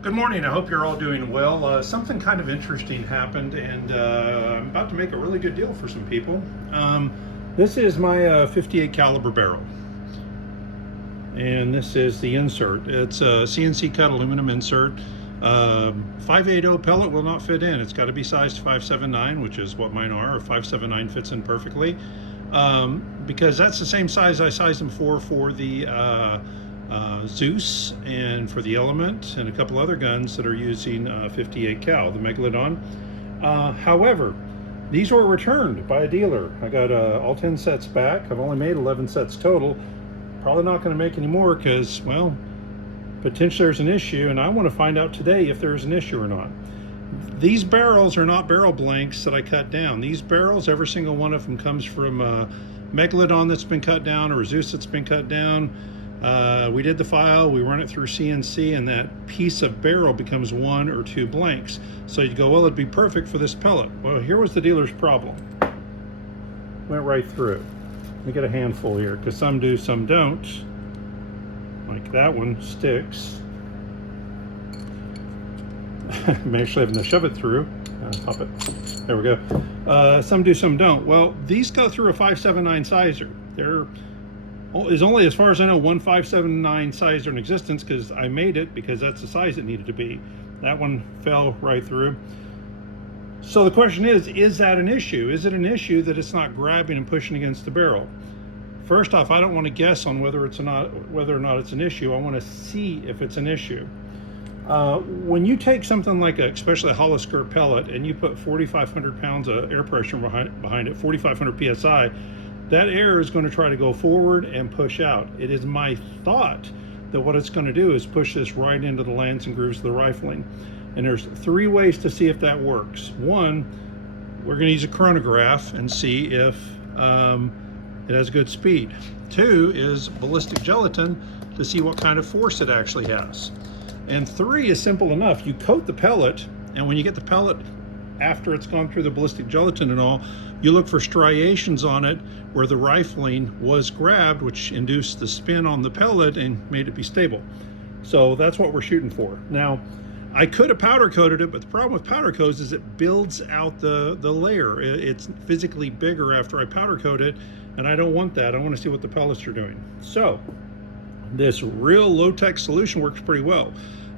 Good morning. I hope you're all doing well. Something kind of interesting happened, and I'm about to make a really good deal for some people. This is my 58 caliber barrel, and this is the insert. It's a CNC cut aluminum insert. 580 pellet will not fit in. It's got to be sized 579, which is what mine are. A 579 fits in perfectly, because that's the same size I sized them for the Zeus and for the Element and a couple other guns that are using 58 cal, the Megalodon. However, these were returned by a dealer. I got all 10 sets back. I've only made 11 sets total. Probably not going to make any more because, well, potentially there's an issue, and I want to find out today if there's an issue or not. These barrels are not barrel blanks that I cut down. These barrels, every single one of them comes from a Megalodon that's been cut down or a Zeus that's been cut down. We did the file, we run it through CNC, and that piece of barrel becomes 1 or 2 blanks. So you go, well, it'd be perfect for this pellet. Well, here was the dealer's problem. Went right through. Let me get a handful here, because some do, some don't. Like that one sticks. I'm actually having to shove it through. Pop it. There we go. Some do, some don't. Well, these go through a 579 sizer. There's only, as far as I know, one 579 sizer in existence, because I made it because that's the size it needed to be. That one fell right through. So the question is that an issue? Is it an issue that it's not grabbing and pushing against the barrel? First off, I don't want to guess on whether or not it's an issue. I want to see if it's an issue. When you take something like especially a hollow skirt pellet, and you put 4,500 pounds of air pressure behind it, 4,500 psi, that air is going to try to go forward and push out. It is my thought that what it's going to do is push this right into the lands and grooves of the rifling. And there's 3 ways to see if that works. 1, we're going to use a chronograph and see if it has good speed. 2 is ballistic gelatin to see what kind of force it actually has. And 3 is simple enough. You coat the pellet, and when you get the pellet after it's gone through the ballistic gelatin and all, you look for striations on it where the rifling was grabbed, which induced the spin on the pellet and made it be stable. So that's what we're shooting for. Now, I could have powder coated it, but the problem with powder coats is it builds out the layer. It's physically bigger after I powder coat it, and I don't want that. I want to see what the pellets are doing. So this real low-tech solution works pretty well.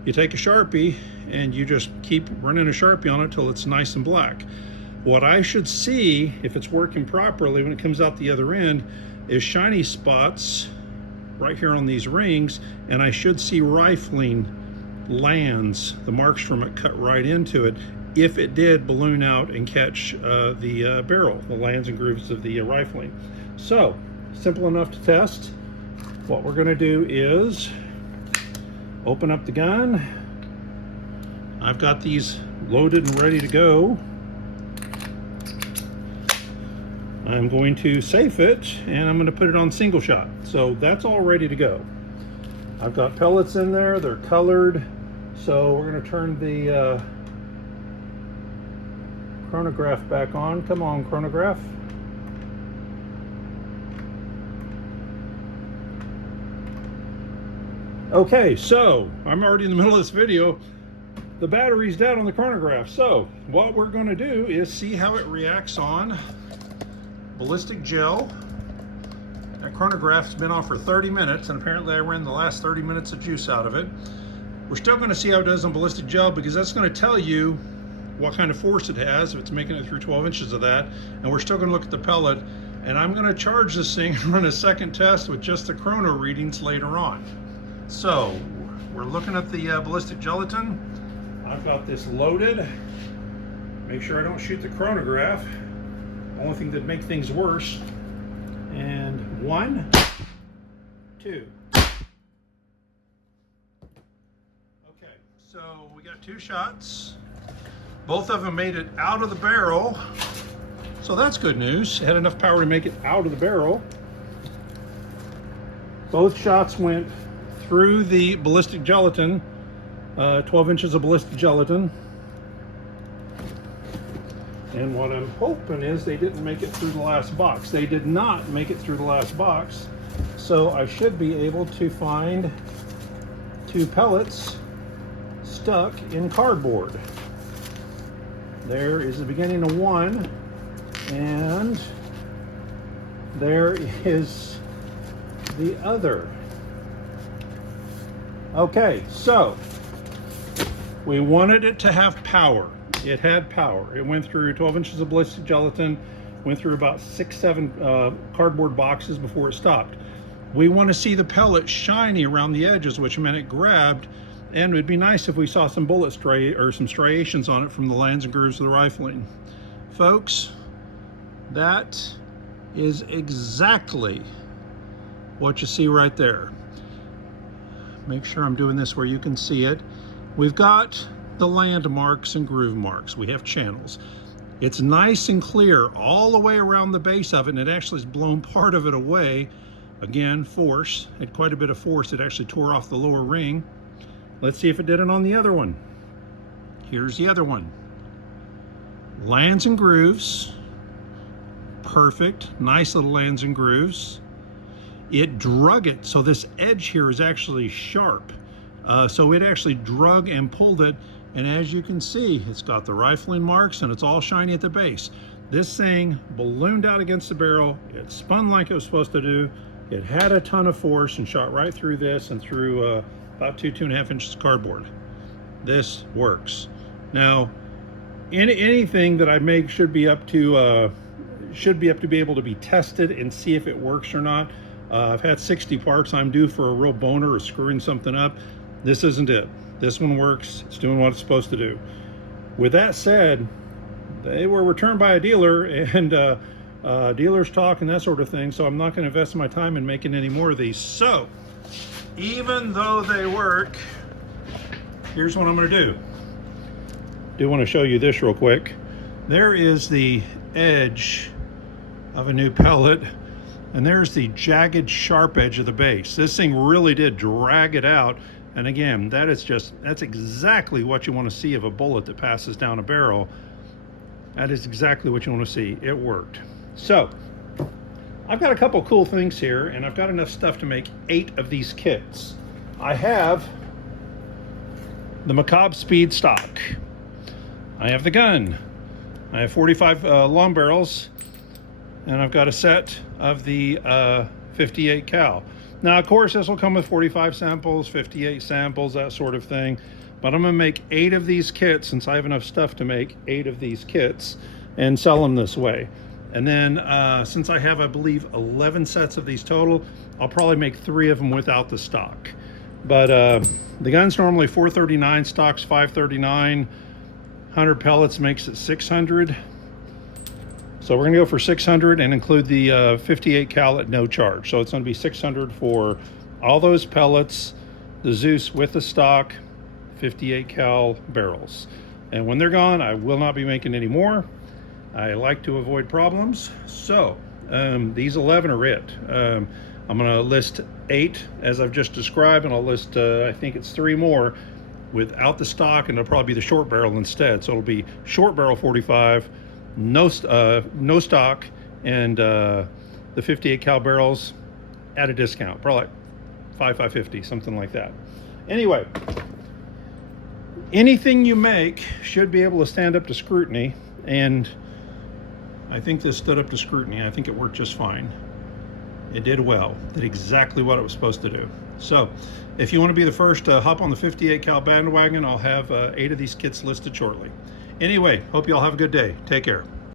You take a Sharpie and you just keep running a Sharpie on it till it's nice and black. What I should see, if it's working properly when it comes out the other end, is shiny spots right here on these rings, and I should see rifling lands, the marks from it cut right into it, if it did balloon out and catch the barrel, the lands and grooves of the rifling. So, simple enough to test. What we're going to do is open up the gun. I've got these loaded and ready to go. I'm going to safe it, and I'm going to put it on single shot. So that's all ready to go. I've got pellets in there, they're colored. So we're going to turn the chronograph back on. Come on, chronograph. Okay, so I'm already in the middle of this video. The battery's dead on the chronograph. So what we're going to do is see how it reacts on ballistic gel. That chronograph's been on for 30 minutes, and apparently I ran the last 30 minutes of juice out of it. We're still going to see how it does on ballistic gel, because that's going to tell you what kind of force it has, if it's making it through 12 inches of that. And we're still going to look at the pellet, and I'm going to charge this thing and run a second test with just the chrono readings later on. So we're looking at the ballistic gelatin. I've got this loaded. Make sure I don't shoot the chronograph. Only thing that'd make things worse. And 1, 2. Okay, so we got 2 shots. Both of them made it out of the barrel. So that's good news. It had enough power to make it out of the barrel. Both shots went through the ballistic gelatin, 12 inches of ballistic gelatin. And what I'm hoping is they didn't make it through the last box. They did not make it through the last box. So I should be able to find 2 pellets stuck in cardboard. There is the beginning of one, and there is the other. Okay, so we wanted it to have power. It had power. It went through 12 inches of ballistic gelatin, went through about 6-7 cardboard boxes before it stopped. We want to see the pellet shiny around the edges, which meant it grabbed, and it'd be nice if we saw some bullet stray or some striations on it from the lands and grooves of the rifling. Folks, that is exactly what you see right there. Make sure I'm doing this where you can see it. We've got the land marks and groove marks. We have channels. It's nice and clear all the way around the base of it, and it actually has blown part of it away. Again, force, had quite a bit of force. It actually tore off the lower ring. Let's see if it did it on the other one. Here's the other one. Lands and grooves. Perfect, nice little lands and grooves. It drug it, so this edge here is actually sharp. So it actually drug and pulled it, and as you can see, it's got the rifling marks and it's all shiny at the base. This thing ballooned out against the barrel. It spun like it was supposed to do. It had a ton of force and shot right through this and through about 2.5 inches of cardboard. This works. Now, anything that I make should be up to be able to be tested and see if it works or not. I've had 60 parts. I'm due for a real boner or screwing something up. This isn't it. This one works. It's doing what it's supposed to do. With that said, they were returned by a dealer, and dealers talk and that sort of thing, so I'm not going to invest my time in making any more of these. So, even though they work, here's what I'm going to do. I do want to show you this real quick. There is the edge of a new pellet, and there's the jagged sharp edge of the base. This thing really did drag it out, and again, that's exactly what you want to see of a bullet that passes down a barrel. That is exactly what you want to see. It worked. So I've got a couple cool things here, and I've got enough stuff to make 8 of these kits. I have the Macabre Speed stock. I have the gun. I have 45 long barrels, and I've got a set of the 58 cal. Now, of course, this will come with 45 samples, 58 samples, that sort of thing. But I'm going to make 8 of these kits, since I have enough stuff to make 8 of these kits, and sell them this way. And then, since I have, I believe, 11 sets of these total, I'll probably make 3 of them without the stock. But the gun's normally $439, stock's $539. 100 pellets makes it 600. So we're going to go for 600 and include the 58 cal at no charge. So it's going to be 600 for all those pellets, the Zeus with the stock, 58 cal barrels. And when they're gone, I will not be making any more. I like to avoid problems. So these 11 are it. I'm going to list 8 as I've just described, and I'll list, I think it's 3 more without the stock, and it'll probably be the short barrel instead. So it'll be short barrel 45, no stock, and the 58 cal barrels at a discount, probably like $550, something like that. Anyway, anything you make should be able to stand up to scrutiny, and I think this stood up to scrutiny. I think it worked just fine. It did well, did exactly what it was supposed to do. So if you want to be the first to hop on the 58 cal bandwagon, I'll have 8 of these kits listed shortly. Anyway, hope you all have a good day. Take care.